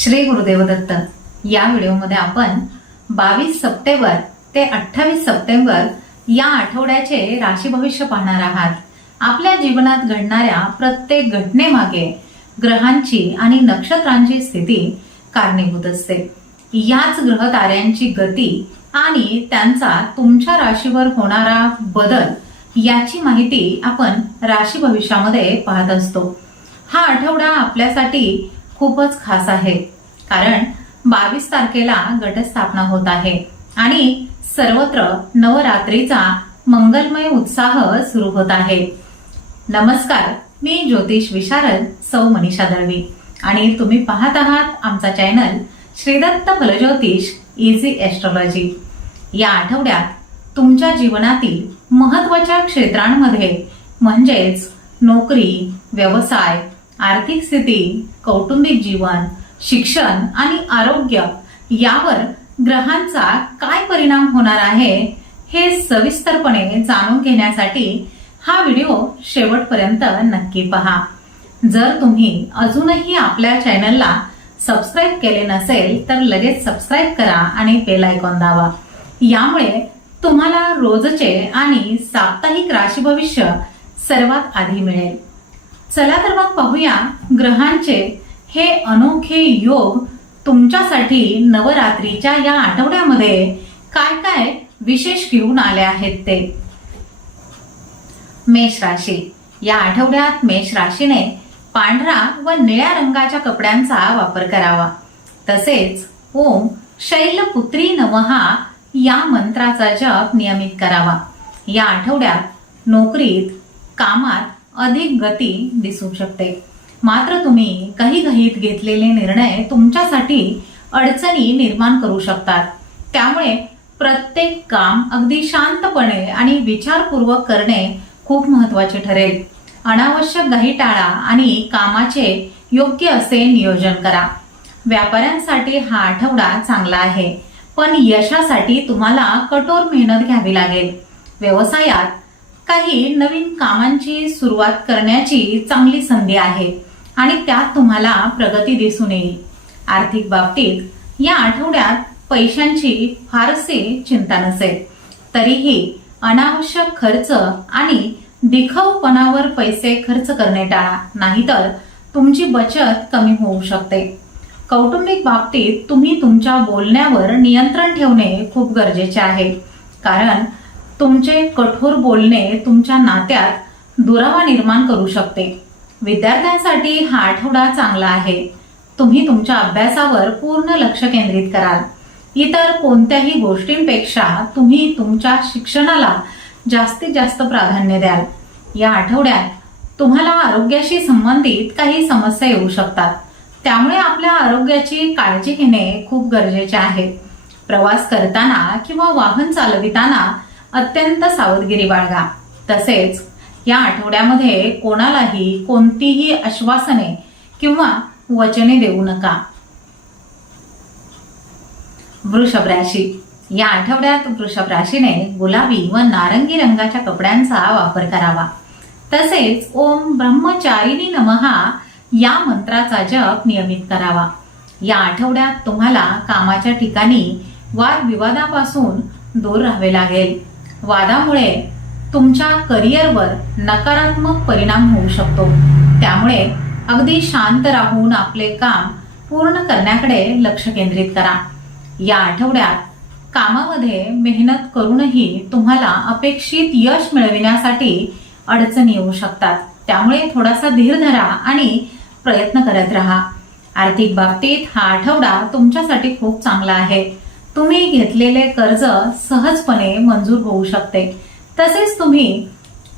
श्री गुरुदेव दत्त. या व्हिडिओमध्ये आपण बावीस सप्टेंबर ते अठ्ठावीस सप्टेंबर या आठवड्याचे राशी भविष्य पाहणार आहात. आपल्या जीवनात घडणाऱ्या प्रत्येक घटनेमागे ग्रहांची आणि नक्षत्रांची स्थिती कारणीभूत असते. याच ग्रह ताऱ्यांची गती आणि त्यांचा तुमच्या राशीवर होणारा बदल याची माहिती आपण राशी भविष्यामध्ये पाहत असतो. हा आठवडा आपल्यासाठी खूपच खास आहे. कारण बावीस तारखेला गटस्थापना होत आहे. आणि सर्वत्र नवरात्रीचा मंगलमय उत्साह सुरू होत आहे. नमस्कार मी ज्योतिष विशारद सौ मनीषा दळवी. आणि तुम्ही पाहत आहात आमचा चॅनल श्रीदत्त फलज्योतिष इझी एस्ट्रॉलॉजी या आठवड्यात तुमच्या जीवनातील महत्त्वाच्या क्षेत्रांमध्ये म्हणजेच नोकरी व्यवसाय आर्थिक स्थिती कौटुंबिक जीवन शिक्षण आणि आरोग्य यावर ग्रहांचा काय परिणाम होणार आहे हे सविस्तरपणे जाणून घेण्यासाठी हा व्हिडिओ शेवटपर्यंत नक्की पहा. जर तुम्ही अजूनही आपल्या चॅनलला सबस्क्राईब केले नसेल तर लगेच सबस्क्राईब करा आणि बेल आयकॉन दावा यामुळे तुम्हाला रोजचे आणि साप्ताहिक राशी भविष्य सर्वात आधी मिळेल. चला तर मग पाहूया ग्रहांचे हे अनोखे योग तुमच्यासाठी नवरात्रीच्या या आठवड्यामध्ये काय काय विशेष घेऊन आले आहेत ते. मेष राशी. या आठवड्यात मेष राशीने पांढरा व निळ्या रंगाच्या कपड्यांचा वापर करावा. तसेच ओम शैलपुत्री नमहा या मंत्राचा जप नियमित करावा. या आठवड्यात नोकरीत कामात अधिक गती दिसू शकते. मात्र तुम्ही काही घाईत घेतलेले निर्णय तुमच्यासाठी अडचणी निर्माण करू शकतात. त्यामुळे प्रत्येक काम अगदी शांतपणे आणि विचारपूर्वक करणे खूप महत्त्वाचे ठरेल. अनावश्यक घाई टाळा आणि कामाचे योग्य असे नियोजन करा. व्यापाऱ्यांसाठी हा आठवडा चांगला आहे पण यशासाठी तुम्हाला कठोर मेहनत घ्यावी लागेल. व्यवसायात काही नवीन कामांची सुरुवात करण्याची चांगली संधी आहे आणि त्यात तुम्हाला प्रगती दिसून येईल. आर्थिक बाबतीत या आठवड्यात पैशांची फारशी चिंता नसेल. तरीही अनावश्यक खर्च आणि दिखाऊपणावर पैसे खर्च करणे टाळा नाहीतर तुमची बचत कमी होऊ शकते. कौटुंबिक बाबतीत तुम्ही तुमच्या बोलण्यावर नियंत्रण ठेवणे खूप गरजेचे आहे. कारण तुमचे कठोर बोलणे तुमच्या नात्यात दुरावा निर्माण करू शकते. विद्यार्थ्यांसाठी हा आठवडा चांगला आहे. तुम्ही तुमच्या अभ्यासावर पूर्ण लक्ष केंद्रित कराल. इतर कोणत्याही गोष्टींपेक्षा तुम्ही तुमच्या शिक्षणाला जास्तीत जास्त प्राधान्य द्याल. या आठवड्यात तुम्हाला आरोग्याशी संबंधित काही समस्या येऊ शकतात. त्यामुळे आपल्या आरोग्याची काळजी घेणे खूप गरजेचे आहे. प्रवास करताना किंवा वाहन चालविताना अत्यंत सावधगिरी बाळगा. तसेच या आठवड्यामध्ये कोणालाही कोणतीही आश्वासने किंवा वचने देऊ नका. वृषभ राशी. या आठवड्यात वृषभ राशीने गुलाबी व नारंगी रंगाच्या कपड्यांचा वापर करावा. तसेच ओम ब्रह्मचारिणी नमहा या मंत्राचा जप नियमित करावा. या आठवड्यात तुम्हाला कामाच्या ठिकाणी वादविवादापासून दूर राहावे लागेल. वादामुळे तुमच्या करिअरवर नकारात्मक परिणाम होऊ शकतो. त्यामुळे अगदी शांत राहून आपले काम पूर्ण करण्याकडे लक्ष केंद्रित करा. या आठवड्यात कामामध्ये मेहनत करूनही तुम्हाला अपेक्षित यश मिळविण्यासाठी अडचणी येऊ शकतात. त्यामुळे थोडासा धीर धरा आणि प्रयत्न करत राहा. आर्थिक बाबतीत हा आठवडा तुमच्यासाठी खूप चांगला आहे. तुम्ही घेतलेले कर्ज सहजपणे मंजूर होऊ शकते. तसेच तुम्ही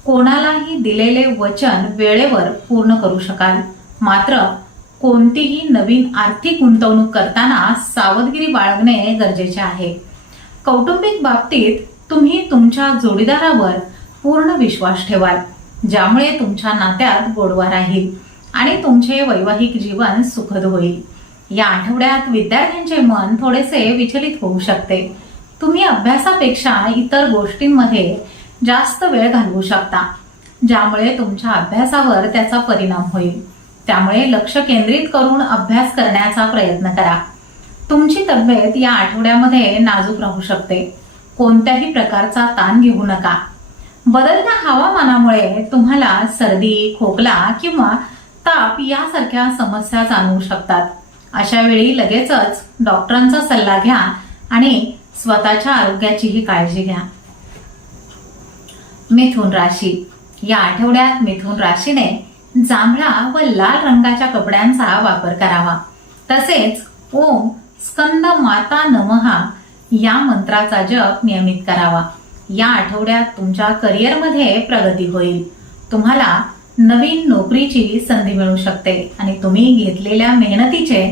कोणालाही दिलेले वचन वेळेवर पूर्ण करू शकाल. मात्र कोणतीही नवीन आर्थिक गुंतवणूक करताना सावधगिरी बाळगणे गरजेचे आहे. कौटुंबिक बाबतीत तुम्ही तुमच्या जोडीदारावर पूर्ण विश्वास ठेवाल ज्यामुळे तुमच्या नात्यात गोडवा राहील आणि तुमचे वैवाहिक जीवन सुखद होईल. या आठवड्यात विद्यार्थ्यांचे मन थोडेसे विचलित होऊ शकते. तुम्ही अभ्यासापेक्षा इतर गोष्टींमध्ये जास्त वेळ घालवू शकता ज्यामुळे तुमच्या अभ्यासावर त्याचा परिणाम होईल. त्यामुळे लक्ष केंद्रित करून अभ्यास करण्याचा प्रयत्न करा. तुमची तब्येत या आठवड्यामध्ये नाजूक राहू शकते. कोणत्याही प्रकारचा ताण घेऊ नका. बदलत्या हवामानामुळे तुम्हाला सर्दी खोकला किंवा ताप यासारख्या समस्या जाणवू शकतात. अशा वेळी लगेचच डॉक्टरांचा सल्ला घ्या आणि स्वतःच्या आरोग्याचीही काळजी घ्या. मिथुन राशी. या आठवड्यात मिथुन राशीने जांभळा व लाल रंगाच्या कपड्यांचा वापर करावा. तसेच ओम स्कंद माता नमहा या मंत्राचा जप नियमित करावा. या आठवड्यात तुमच्या करिअरमध्ये प्रगती होईल. तुम्हाला नवीन नोकरीची संधी मिळू शकते आणि तुम्ही घेतलेल्या मेहनतीचे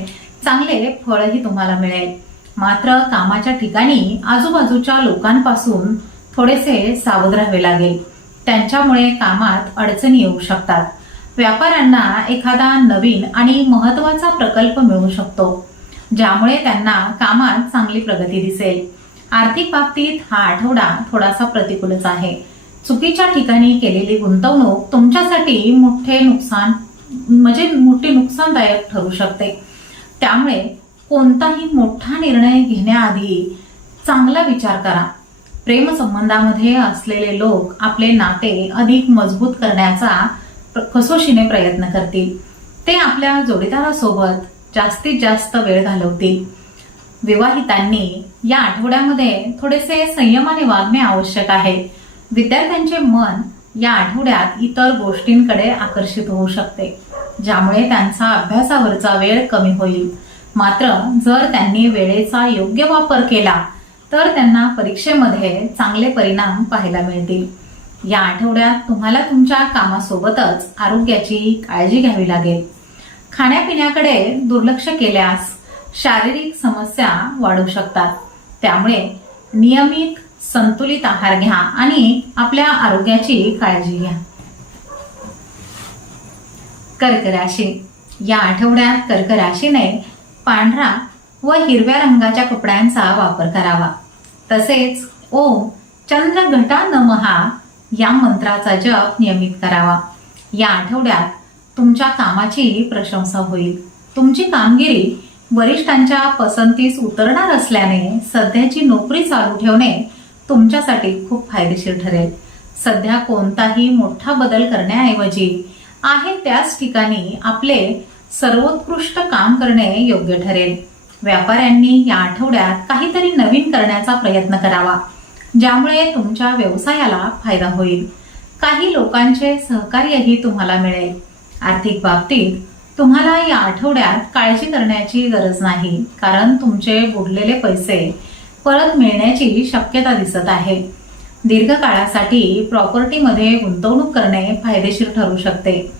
चांगले फळही तुम्हाला मिळेल. मात्र कामाच्या ठिकाणी आजूबाजूच्या लोकांपासून थोडेसे सावध राहावे लागेल. त्यांच्यामुळे कामात अडचणी येऊ शकतात. व्यापाऱ्यांना एखादा नवीन आणि महत्त्वाचा प्रकल्प मिळू शकतो ज्यामुळे त्यांना कामात चांगली प्रगती दिसेल. आर्थिक बाबतीत हा आठवडा थोडासा प्रतिकूलच आहे. चुकीच्या ठिकाणी केलेली गुंतवणूक तुमच्यासाठी मोठे नुकसान म्हणजे मोठे नुकसानदायक ठरू शकते. त्यामुळे कोणताही मोठा निर्णय घेण्याआधी चांगला विचार करा. प्रेमसंबंधामध्ये असलेले लोक आपले नाते अधिक मजबूत करण्याचा कसोशीने प्रयत्न करतील. ते आपल्या जोडीदारासोबत जास्तीत जास्त वेळ घालवतील. विवाहितांनी या आठवड्यामध्ये थोडेसे संयमाने वागणे आवश्यक आहे. विद्यार्थ्यांचे मन या आठवड्यात इतर गोष्टींकडे आकर्षित होऊ शकते ज्यामुळे त्यांचा अभ्यासावरचा वेळ कमी होईल. मात्र जर त्यांनी वेळेचा योग्य वापर केला तर त्यांना परीक्षेमध्ये चांगले परिणाम पाहायला मिळतील. या आठवड्यात तुम्हाला तुमच्या कामासोबतच आरोग्याची काळजी घ्यावी लागेल. खाण्यापिण्याकडे दुर्लक्ष केल्यास शारीरिक समस्या वाढू शकतात. त्यामुळे नियमित संतुलित आहार घ्या आणि आपल्या आरोग्याची काळजी घ्या. कर्क राशी या आठवड्यात कर्क राशीने पांढरा व हिरव्या रंगाच्या कपड्यांचा वापर करावा. तसेच ओम चंद्र घटा नमहा या मंत्राचा जप नियमित करावा. या आठवड्यात तुमच्या कामाची प्रशंसा होईल. तुमची कामगिरी वरिष्ठांच्या पसंतीस उतरणार असल्याने सध्याची नोकरी चालू ठेवणे तुमच्यासाठी खूप फायदेशीर ठरेल. सध्या कोणताही मोठा बदल करण्याऐवजी आहे त्याच ठिकाणी आपले सर्वोत्कृष्ट काम करणे योग्य ठरेल. व्यापाऱ्यांनी या आठवड्यात काहीतरी नवीन करण्याचा प्रयत्न करावा ज्यामुळे तुमच्या व्यवसायाला फायदा होईल. काही लोकांचे सहकार्यही तुम्हाला मिळेल. आर्थिक बाबतीत तुम्हाला या आठवड्यात काळजी करण्याची गरज नाही कारण तुमचे बुडलेले पैसे परत मिळण्याची शक्यता दिसत आहे. दीर्घकाळासाठी प्रॉपर्टीमध्ये गुंतवणूक करणे फायदेशीर ठरू शकते.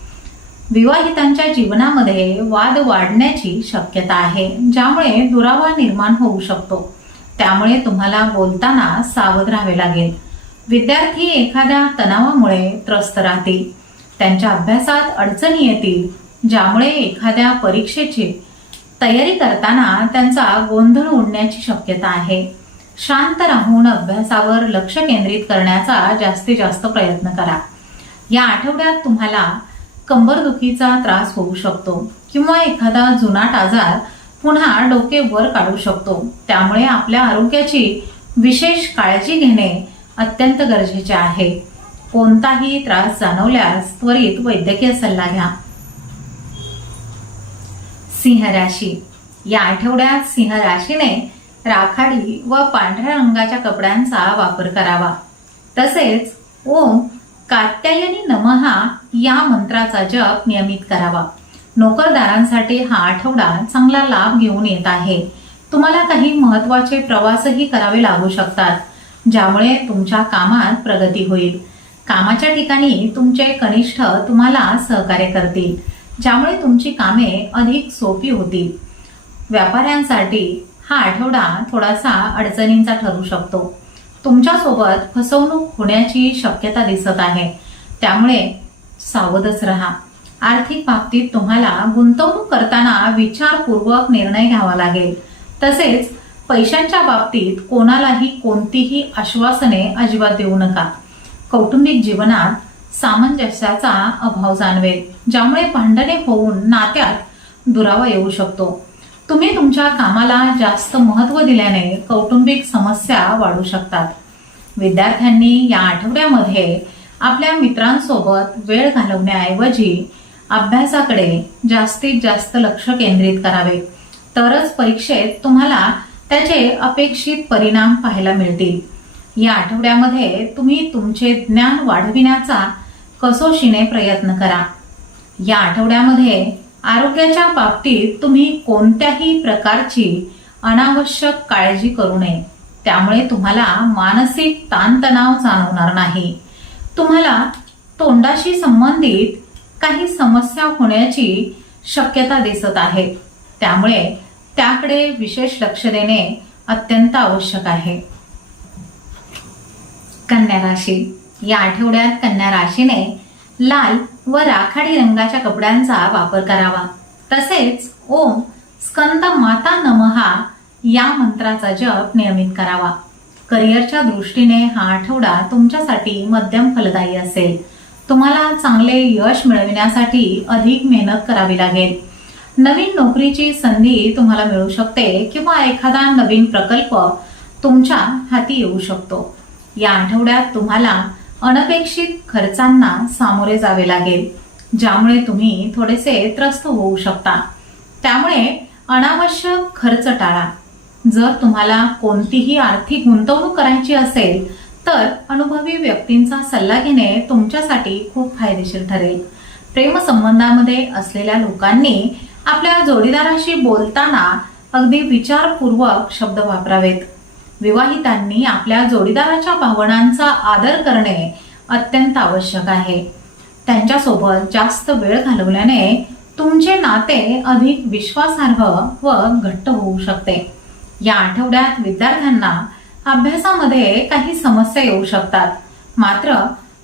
विवाहितांच्या जीवनामध्ये वाद वाढण्याची शक्यता आहे ज्यामुळे दुरावा निर्माण होऊ शकतो. त्यामुळे तुम्हाला बोलताना सावध राहावे लागेल. विद्यार्थी एखाद्या तणावामुळे त्रस्त राहतील. त्यांच्या अभ्यासात अडचणी येतील ज्यामुळे एखाद्या परीक्षेची तयारी करताना त्यांचा गोंधळ उडण्याची शक्यता आहे. शांत राहून अभ्यासावर लक्ष केंद्रित करण्याचा जास्तीत जास्त प्रयत्न करा. या आठवड्यात तुम्हाला कंबरदुखीचा त्रास होऊ शकतो किंवा एखादा जुनाट आजार पुन्हा डोके वर काढू शकतो. त्यामुळे आपल्या आरोग्याची विशेष काळजी घेणे अत्यंत गरजेचे आहे. कोणताही त्रास जाणवल्यास त्वरित वैद्यकीय सल्ला घ्या. सिंह राशी. या आठवड्यात सिंह राशीने राखाडी व पांढऱ्या रंगाच्या कपड्यांचा वापर करावा. तसेच ओम कात्यायनी नमहा या मंत्राचा जप नियमित करावा. नोकरदारांसाठी हा आठवडा चांगला लाभ घेऊन येत आहे. तुम्हाला काही महत्त्वाचे प्रवासही करावे लागू शकतात ज्यामुळे तुमच्या कामात प्रगती होईल. कामाच्या ठिकाणी तुमचे कनिष्ठ तुम्हाला सहकार्य करतील ज्यामुळे तुमची कामे अधिक सोपी होतील. व्यापाऱ्यांसाठी हा आठवडा थोडासा अडचणींचा ठरू शकतो. तुमच्यासोबत फसवणूक होण्याची शक्यता दिसत आहे. त्यामुळे सावधच राहा. आर्थिक बाबतीत तुम्हाला गुंतवणूक करताना विचारपूर्वक निर्णय घ्यावा लागेल. तसेच पैशांच्या बाबतीत कोणालाही कोणतीही आश्वासने अजिबात देऊ नका. कौटुंबिक जीवनात सामंजस्याचा अभाव जाणवेल ज्यामुळे भांडणे होऊन नात्यात दुरावा येऊ शकतो. तुम्ही तुमच्या कामाला जास्त महत्त्व दिल्याने कौटुंबिक समस्या वाढू शकतात. विद्यार्थ्यांनी या आठवड्यामध्ये आपल्या मित्रांसोबत वेळ घालवण्याऐवजी अभ्यासाकडे जास्तीत जास्त लक्ष केंद्रित करावे. तरच परीक्षेत तुम्हाला त्याचे अपेक्षित परिणाम पाहायला मिळतील. या आठवड्यामध्ये तुम्ही तुमचे ज्ञान वाढविण्याचा कसोशीने प्रयत्न करा. या आठवड्यामध्ये आरोग्याच्या बाबतीत तुम्ही कोणत्याही प्रकारची अनावश्यक काळजी करू नये. त्यामुळे तुम्हाला मानसिक ताणतणाव जाणवणार नाही. तुम्हाला तोंडाशी संबंधित काही समस्या होण्याची शक्यता दिसत आहे. त्यामुळे त्याकडे विशेष लक्ष देणे अत्यंत आवश्यक आहे. कन्या राशी. या आठवड्यात कन्या राशीने लाल व राखाडी रंगाच्या कपड्यांचा वापर करावा. तसेच ओम स्कंद माता नमहा या मंत्राचा जप नियमित करावा. करिअरच्या दृष्टीने हा आठवडा तुमच्यासाठी मध्यम फलदायी असेल. तुम्हाला चांगले यश मिळविण्यासाठी अधिक मेहनत करावी लागेल. नवीन नोकरीची संधी तुम्हाला मिळू शकते किंवा एखादा नवीन प्रकल्प तुमच्या हाती येऊ शकतो. या आठवड्यात तुम्हाला अनपेक्षित खर्चांना सामोरे जावे लागेल ज्यामुळे तुम्ही थोडेसे त्रस्त होऊ शकता. त्यामुळे अनावश्यक खर्च टाळा. जर तुम्हाला कोणतीही आर्थिक गुंतवणूक करायची असेल तर अनुभवी व्यक्तींचा सल्ला घेणे तुमच्यासाठी खूप फायदेशीर ठरेल. प्रेमसंबंधामध्ये असलेल्या लोकांनी आपल्या जोडीदाराशी बोलताना अगदी विचारपूर्वक शब्द वापरावेत. विवाहितांनी आपल्या जोडीदाराच्या भावनांचा आदर करणे अत्यंत आवश्यक आहे. त्यांच्यासोबत जास्त वेळ घालवल्याने तुमचे नाते अधिक विश्वासार्ह व घट्ट होऊ शकते. या आठवड्यात विद्यार्थ्यांना अभ्यासामध्ये काही समस्या येऊ शकतात. मात्र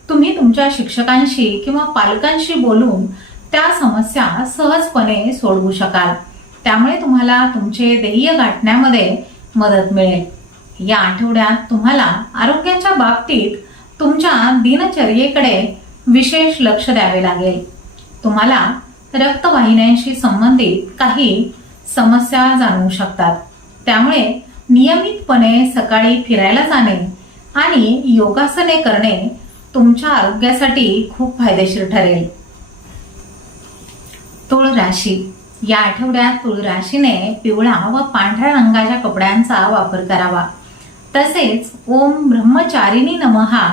तुम्ही तुमच्या शिक्षकांशी किंवा पालकांशी बोलून त्या समस्या सहजपणे सोडवू शकाल. त्यामुळे तुम्हाला तुमचे ध्येय गाठण्यामध्ये मदत मिळेल. या आठवड्यात तुम्हाला आरोग्याच्या बाबतीत तुमच्या दिनचर्येकडे विशेष लक्ष द्यावे लागेल. तुम्हाला रक्तवाहिन्यांशी संबंधित काही समस्या जाणवू शकतात. त्यामुळे नियमितपणे सकाळी फिरायला जाणे आणि योगासने करणे तुमच्या आरोग्यासाठी खूप फायदेशीर ठरेल. तुळ राशी या आठवड्यात तुळ राशीने पिवळा व पांढऱ्या रंगाच्या कपड्यांचा वापर करावा. तसेच ओम ब्रह्मचारिणी नमहा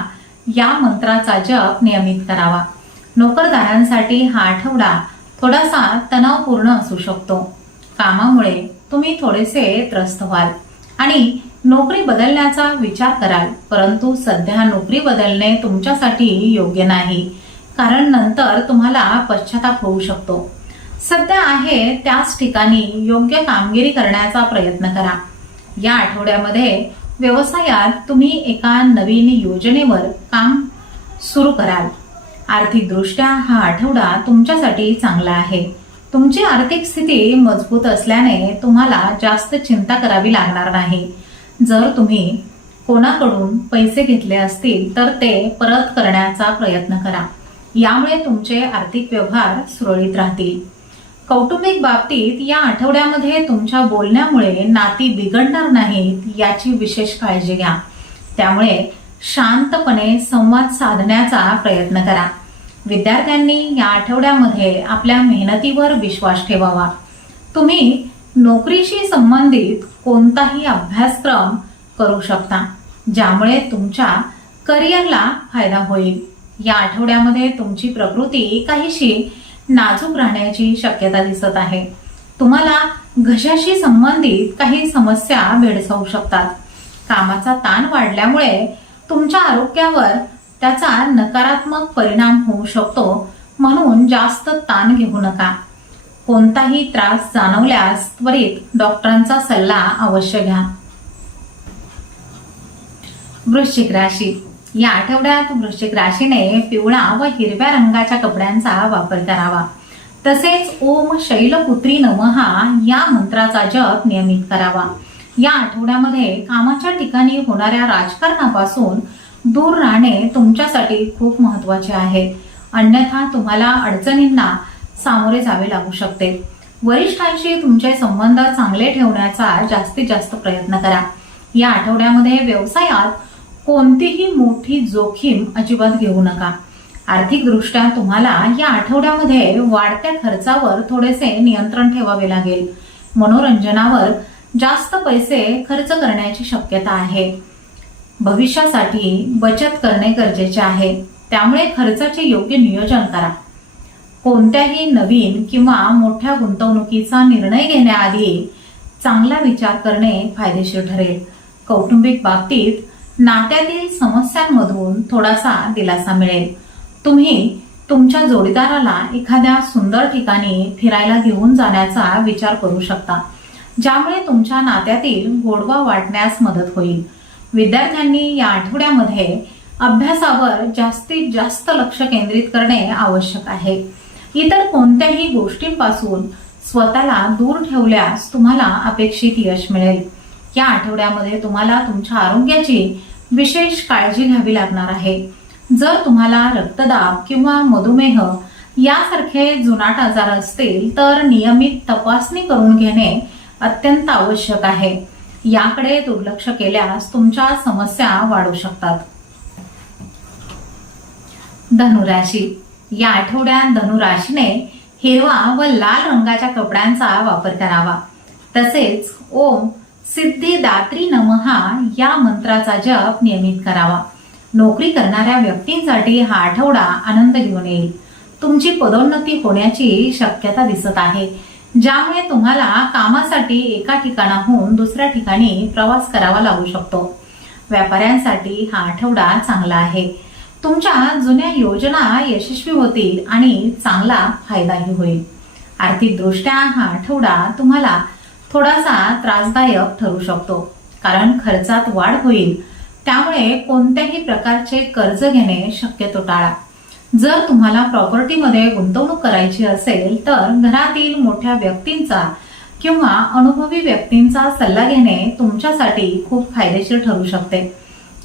या मंत्राचा जप नियमित करावा. नोकरदारांसाठी हा आठवडा थोडासा तणावपूर्ण असू शकतो. कामामुळे तुम्ही थोडेसे त्रस्त व्हाल आणि नोकरी बदलण्याचा विचार कराल परंतु सध्या नोकरी बदलणे तुमच्यासाठी योग्य नाही कारण नंतर तुम्हाला पश्चाताप होऊ शकतो. सध्या आहे त्याच ठिकाणी योग्य कामगिरी करण्याचा प्रयत्न करा. या आठवड्यामध्ये व्यवसायात तुम्ही एका नवीन योजनेवर काम सुरू कराल. आर्थिकदृष्ट्या हा आठवडा तुमच्यासाठी चांगला आहे. तुमची आर्थिक स्थिती मजबूत असल्याने तुम्हाला जास्त चिंता करावी लागणार नाही. जर तुम्ही कोणाकडून पैसे घेतले असतील तर ते परत करण्याचा प्रयत्न करा. यामुळे तुमचे आर्थिक व्यवहार सुरळीत राहतील. कौटुंबिक बाबतीत या आठवड्यामध्ये तुमच्या बोलण्यामुळे नाती बिघडणार नाहीत याची विशेष काळजी घ्या. त्यामुळे शांतपणे संवाद साधण्याचा प्रयत्न करा. विद्यार्थ्यांनी या आठवड्यामध्ये आपल्या मेहनतीवर विश्वास ठेवावा. तुम्ही नोकरीशी संबंधित कोणताही अभ्यासक्रम करू शकता ज्यामुळे तुमच्या करिअरला फायदा होईल. या आठवड्यामध्ये तुमची प्रकृती काहीशी नाजूक राहण्याची शक्यता दिसत आहे. तुम्हाला घशाशी संबंधित काही समस्या भेडसावू शकतात. कामाचा ताण वाढल्यामुळे तुमच्या आरोग्यावर त्याचा नकारात्मक परिणाम होऊ शकतो म्हणून जास्त ताण घेऊ नका. कोणताही त्रास जाणवल्यास त्वरित डॉक्टरांचा सल्ला अवश्य घ्या. वृश्चिक राशी. या आठवड्यात वृश्चिक राशीने पिवळा व हिरव्या रंगाच्या कपड्यांचा वापर करावा. तसेच ओम शैलपुत्री नमहा या मंत्राचा जप नियमित करावा. या आठवड्यामध्ये कामाच्या ठिकाणी होणाऱ्या राजकारणापासून दूर राहणे तुमच्यासाठी खूप महत्त्वाचे आहे. अन्यथा तुम्हाला अडचणींना सामोरे जावे लागू शकते. वरिष्ठांशी तुमचे संबंध चांगले ठेवण्याचा जास्तीत जास्त प्रयत्न करा. या आठवड्यामध्ये व्यवसायात कोणतीही मोठी जोखीम अजिबात घेऊ नका. आर्थिकदृष्ट्या तुम्हाला या आठवड्यामध्ये वाढत्या खर्चावर थोडेसे नियंत्रण ठेवावे लागेल. मनोरंजनावर जास्त पैसे खर्च करण्याची शक्यता आहे. भविष्यासाठी बचत करणे गरजेचे आहे. त्यामुळे खर्चाचे योग्य नियोजन करा. कोणत्याही नवीन किंवा मोठ्या गुंतवणुकीचा निर्णय घेण्याआधी चांगला विचार करणे फायदेशीर ठरेल. कौटुंबिक बाबतीत नात्यातील समस्यांमधून थोडासा दिलासा मिळेल. तुम्ही तुमच्या जोडीदाराला एखाद्या सुंदर ठिकाणी फिरायला घेऊन जाण्याचा विचार करू शकता ज्यामुळे तुमच्या नात्यातील गोडवा वाटण्यास मदत होईल. विद्यार्थ्यांनी या आठवड्यामध्ये अभ्यासावर जास्तीत जास्त लक्ष केंद्रित करणे आवश्यक आहे. इतर कोणत्याही गोष्टींपासून स्वतःला दूर ठेवल्यास तुम्हाला अपेक्षित यश मिळेल. या आठवड्यामध्ये तुम्हाला तुमच्या आरोग्याची विशेष काळजी घ्यावी लागणार आहे. जर तुम्हाला रक्तदाब किंवा मधुमेह यासारखे जुनाट आजार असतील तर नियमित तपासणी करून घेणे अत्यंत आवश्यक आहे. याकडे दुर्लक्ष केल्यास तुमच्या समस्या वाढू शकतात. धनुराशी. या आठवड्यात धनुराशीने हिरवा व लाल रंगाच्या कपड्यांचा वापर करावा. तसेच ओम सिद्धिदात्री नमहा या मंत्राचा जप नियमित करावा. नोकरी करणाऱ्या व्यक्तींसाठी हा आठवडा आनंद घेऊन येईल. तुमची पदोन्नती होण्याची शक्यता दिसत आहे. ज्यामुळे तुम्हाला कामासाठी एका ठिकाणाहून दुसऱ्या ठिकाणी प्रवास करावा लागू शकतो. व्यापाऱ्यांसाठी हा आठवडा चांगला आहे. तुमच्या जुन्या योजना यशस्वी होतील आणि चांगला फायदाही होईल. आर्थिक दृष्ट्या हा आठवडा तुम्हाला थोडासा त्रासदायक ठरू शकतो. कारण खर्चात वाढ होईल. त्यामुळे कोणत्याही प्रकारचे कर्ज घेणे शक्यतो टाळा. जर तुम्हाला प्रॉपर्टीमध्ये गुंतवणूक करायची असेल तर घरातील मोठ्या व्यक्तींचा किंवा अनुभवी व्यक्तींचा सल्ला घेणे तुमच्यासाठी खूप फायदेशीर ठरू शकते.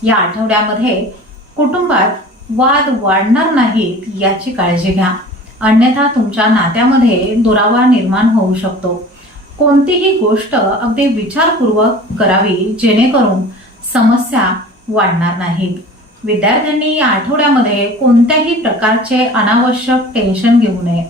या आठवड्यामध्ये कुटुंबात वाद वाढणार नाहीत याची काळजी घ्या. अन्यथा तुमच्या नात्यामध्ये दुरावा निर्माण होऊ शकतो. कोणतीही गोष्ट अगदी विचारपूर्वक करावी जेणेकरून समस्या वाढणार नाहीत. विद्यार्थ्यांनी या आठवड्यामध्ये कोणत्याही प्रकारचे अनावश्यक टेन्शन घेऊ नये.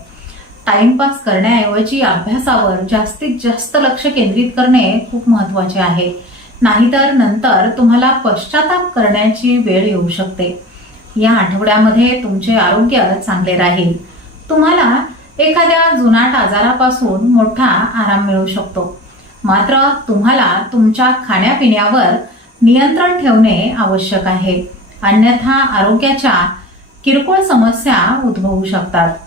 टाइमपास करण्याऐवजी अभ्यासावर जास्तीत जास्त लक्ष केंद्रित करणे खूप महत्त्वाचे आहे. नाहीतर नंतर तुम्हाला पश्चाताप करण्याची वेळ येऊ शकते. या आठवड्यामध्ये तुमचे आरोग्य चांगले राहील. तुम्हाला एखाद्या जुनाट आजारापासून मोठा आराम मिळू शकतो. मात्र तुम्हाला तुमच्या खाण्यापिण्यावर नियंत्रण ठेवणे आवश्यक आहे. अन्यथा आरोग्याच्या किरकोळ समस्या उद्भवू शकतात.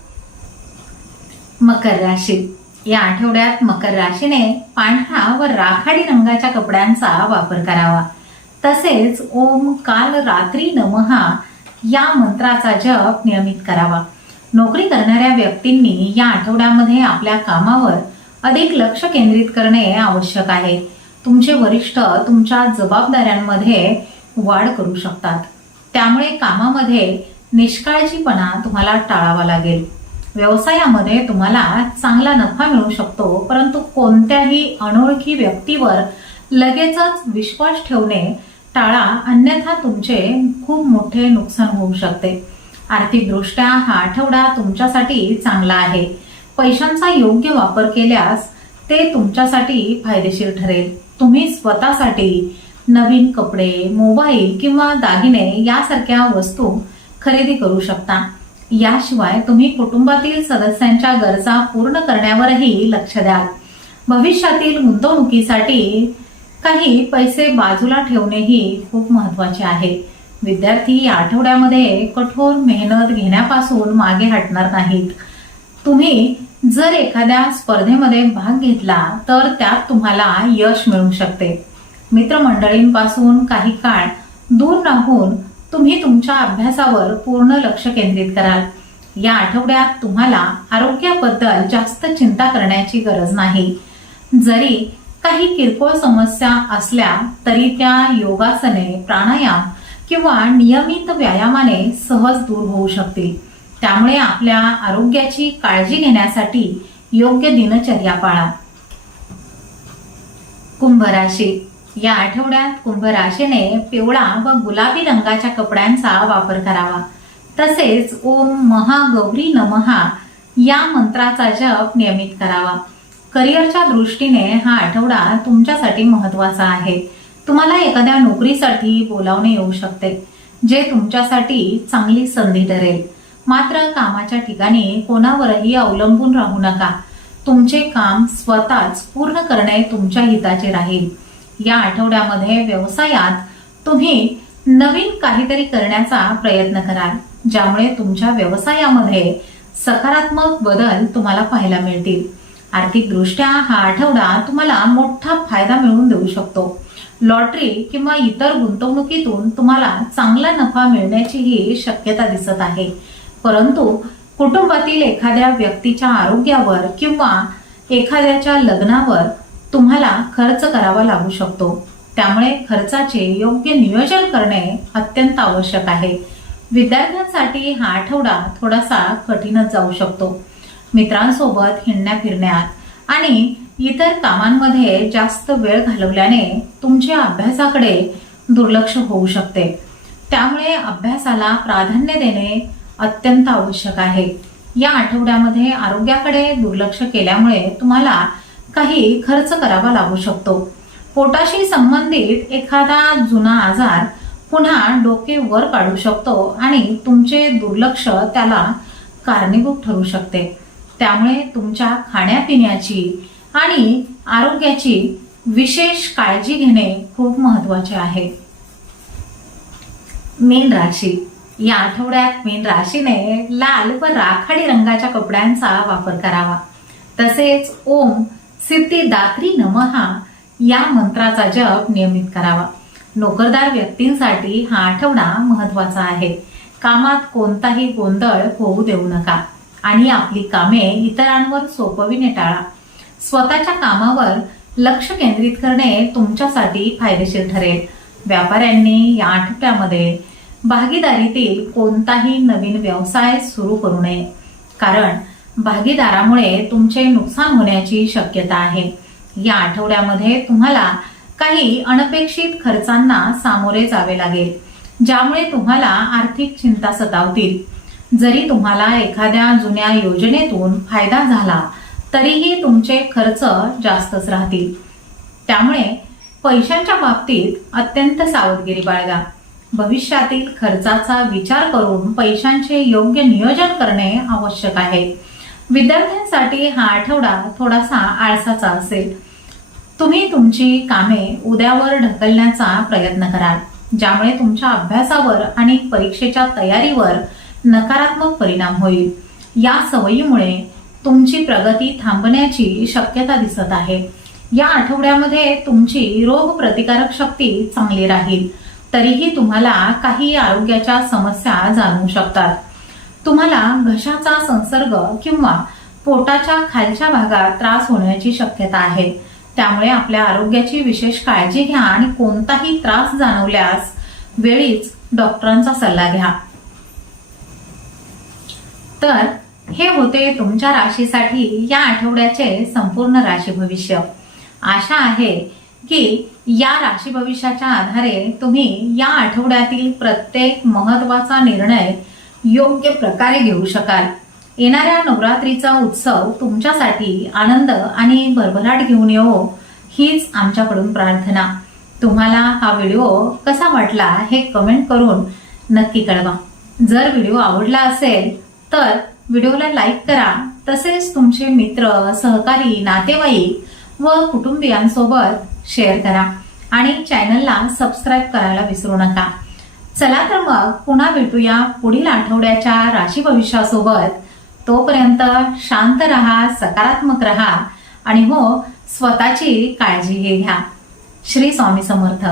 मकर राशी. या आठवड्यात मकर राशीने पांढरा व राखाडी रंगाच्या कपड्यांचा वापर करावा. तसेच ओम काल रात्री नमहा या मंत्राचा जप नियमित करावा. नोकरी करणाऱ्या व्यक्तींनी या आठवड्यामध्ये आपल्या कामावर अधिक लक्ष केंद्रित करणे आवश्यक आहे. तुमचे वरिष्ठ तुमच्या जबाबदाऱ्यांमध्ये वाढ करू शकतात. त्यामुळे कामामध्ये निष्काळजीपणा तुम्हाला टाळावा लागेल. व्यवसायामध्ये तुम्हाला चांगला नफा मिळू शकतो परंतु कोणत्याही अनोळखी व्यक्तीवर लगेचच विश्वास ठेवणे टाळा अन्यथा तुमचे खूप मोठे नुकसान होऊ शकते. आर्थिकदृष्ट्या हा आठवडा तुमच्यासाठी चांगला आहे. पैशांचा योग्य वापर केल्यास ते तुमच्यासाठी फायदेशीर ठरेल. तुम्ही स्वतःसाठी नवीन कपडे मोबाईल किंवा दागिने यासारख्या वस्तू खरेदी करू शकता. याशिवाय तुम्ही कुटुंबातील सदस्यांच्या गरजा पूर्ण करण्यावरही लक्ष द्याल. भविष्यातील गुंतवणुकीसाठी काही पैसे बाजूला ठेवणेही खूप महत्त्वाचे आहे. विद्यार्थी आठवड्यामध्ये कठोर मेहनत घेण्यापासून मागे हटणार नाहीत. तुम्ही जर एखाद्या स्पर्धेमध्ये भाग घेतला तर त्यात तुम्हाला यश मिळू शकते. मित्रमंडळींपासून काही काळ दूर राहून तुम्ही तुमच्या अभ्यासावर पूर्ण लक्ष केंद्रित कराल. या आठवड्यात तुम्हाला आरोग्याबद्दल जास्त चिंता करण्याची गरज नाही. जरी काही किरकोळ समस्या असल्या तरी त्या योगासने प्राणायाम किंवा नियमित व्यायामाने सहज दूर होऊ शकतील. त्यामुळे आपल्या आरोग्याची काळजी घेण्यासाठी योग्य दिनचर्या पाळा. कुंभ राशी. या आठवड्यात कुंभ राशीने पिवळा व गुलाबी रंगाच्या कपड्यांचा वापर करावा. तसेच ओम महागौरी नमहा या मंत्राचा जप नियमित करावा. करिअरच्या दृष्टीने हा आठवडा तुमच्यासाठी महत्त्वाचा आहे. तुम्हाला एखाद्या नोकरीसाठी बोलावणे येऊ शकते जे तुमच्यासाठी चांगली संधी ठरेल. मात्र कामाच्या ठिकाणी कोणावरही अवलंबून राहू नका. तुमचे काम स्वतःच पूर्ण करणे तुमच्या हिताचे राहील. या आठवड्यामध्ये व्यवसायात तुम्ही नवीन काहीतरी करण्याचा प्रयत्न कराल ज्यामुळे तुमच्या व्यवसायामध्ये सकारात्मक बदल तुम्हाला पाहायला मिळतील. आर्थिकदृष्ट्या हा आठवडा तुम्हाला मोठा फायदा मिळवून देऊ शकतो. लॉटरी किंवा इतर गुंतवणुकीतून तुम्हाला चांगला नफा मिळण्याचीही शक्यता दिसत आहे. परंतु कुटुंबातील एखाद्या व्यक्तीच्या आरोग्यावर किंवा एखाद्याच्या लग्नावर तुम्हाला खर्च करावा लागू शकतो. त्यामुळे खर्चाचे योग्य नियोजन करणे अत्यंत आवश्यक आहे. विद्यार्थ्यांसाठी हा आठवडा थोडासा कठीणच जाऊ शकतो. मित्रांसोबत हिंडण्या फिरण्यात आणि इतर कामांमध्ये जास्त वेळ घालवल्याने तुमच्या अभ्यासाकडे दुर्लक्ष होऊ शकते. त्यामुळे अभ्यासाला प्राधान्य देणे अत्यंत आवश्यक आहे. या आठवड्यामध्ये आरोग्याकडे दुर्लक्ष केल्यामुळे तुम्हाला काही खर्च करावा लागू शकतो. पोटाशी संबंधित एखादा जुना आजार पुन्हा डोके वर काढू शकतो आणि तुमचे दुर्लक्ष त्याला कारणीभूत ठरू शकते. त्यामुळे तुमच्या खाण्यापिण्याची आणि आरोग्याची विशेष काळजी घेणे खूप महत्त्वाचे आहे. मीन राशी. या आठवड्यात मीन राशीने लाल व राखाडी रंगाच्या कपड्यांचा वापर करावा. तसेच ओम सिद्धिदात्री नमहा या मंत्राचा जप नियमित करावा. नोकरदार व्यक्तींसाठी हा आठवडा महत्त्वाचा आहे. कामात कोणताही गोंधळ होऊ देऊ नका. आणि आपली कामे इतरांवर सोपविणे टाळा. स्वतःच्या कामावर लक्ष केंद्रित करणे तुमच्यासाठी फायदेशीर ठरेल. व्यापाऱ्यांनी या आठवड्यामध्ये भागीदारीतील कोणताही नवीन व्यवसाय सुरू करू नये. कारण भागीदारामुळे तुमचे नुकसान होण्याची शक्यता आहे. या आठवड्यामध्ये तुम्हाला काही अनपेक्षित खर्चांना सामोरे जावे लागेल ज्यामुळे तुम्हाला आर्थिक चिंता सतावतील. जरी तुम्हाला एखाद्या जुन्या योजनेतून फायदा झाला तरीही तुमचे खर्च जास्तच राहतील. त्यामुळे पैशांच्या बाबतीत अत्यंत सावधगिरी बाळगा. भविष्यातील खर्चाचा विचार करून पैशांचे योग्य नियोजन करणे आवश्यक आहे. विद्यार्थ्यांसाठी हा आठवडा थोडासा आळसाचा असेल. तुम्ही तुमची कामे उद्यावर ढकलण्याचा प्रयत्न कराल ज्यामुळे तुमच्या अभ्यासावर आणि परीक्षेच्या तयारीवर नकारात्मक परिणाम होईल. या सवयीमुळे तुमची प्रगती थांबण्याची शक्यता दिसत आहे. या आठवड्यामध्ये तुमची रोग प्रतिकारक शक्ती चांगली राहील. तरीही तुम्हाला काही आरोग्याच्या समस्या जाणवू शकतात. तुम्हाला घशाचा संसर्ग किंवा पोटाच्या खालच्या भागात त्रास होण्याची शक्यता आहे. त्यामुळे आपल्या आरोग्याची विशेष काळजी घ्या आणि कोणताही त्रास जाणवल्यास वेळीच डॉक्टरांचा सल्ला घ्या. तर हे होते तुमच्या राशीसाठी या आठवड्याचे संपूर्ण राशी भविष्य. आशा आहे की या राशी भविष्याच्या आधारे तुम्ही या आठवड्यातील प्रत्येक महत्त्वाचा निर्णय योग्य प्रकारे घेऊ शकाल. येणाऱ्या नवरात्रीचा उत्सव तुमच्यासाठी आनंद आणि भरभराट घेऊन येवो हीच आमच्याकडून प्रार्थना. तुम्हाला हा व्हिडिओ कसा वाटला हे कमेंट करून नक्की कळवा. जर व्हिडिओ आवडला असेल तर व्हिडिओला लाईक करा. तसेच तुमचे मित्र सहकारी नातेवाईक व कुटुंबियांसोबत शेअर करा. आणि चॅनलला सबस्क्राईब करायला विसरू नका. चला तर मग पुन्हा भेटूया पुढील आठवड्याच्या राशी भविष्यासोबत. तोपर्यंत शांत रहा सकारात्मक रहा आणि हो स्वतःची काळजी घ्या. श्री स्वामी समर्थ.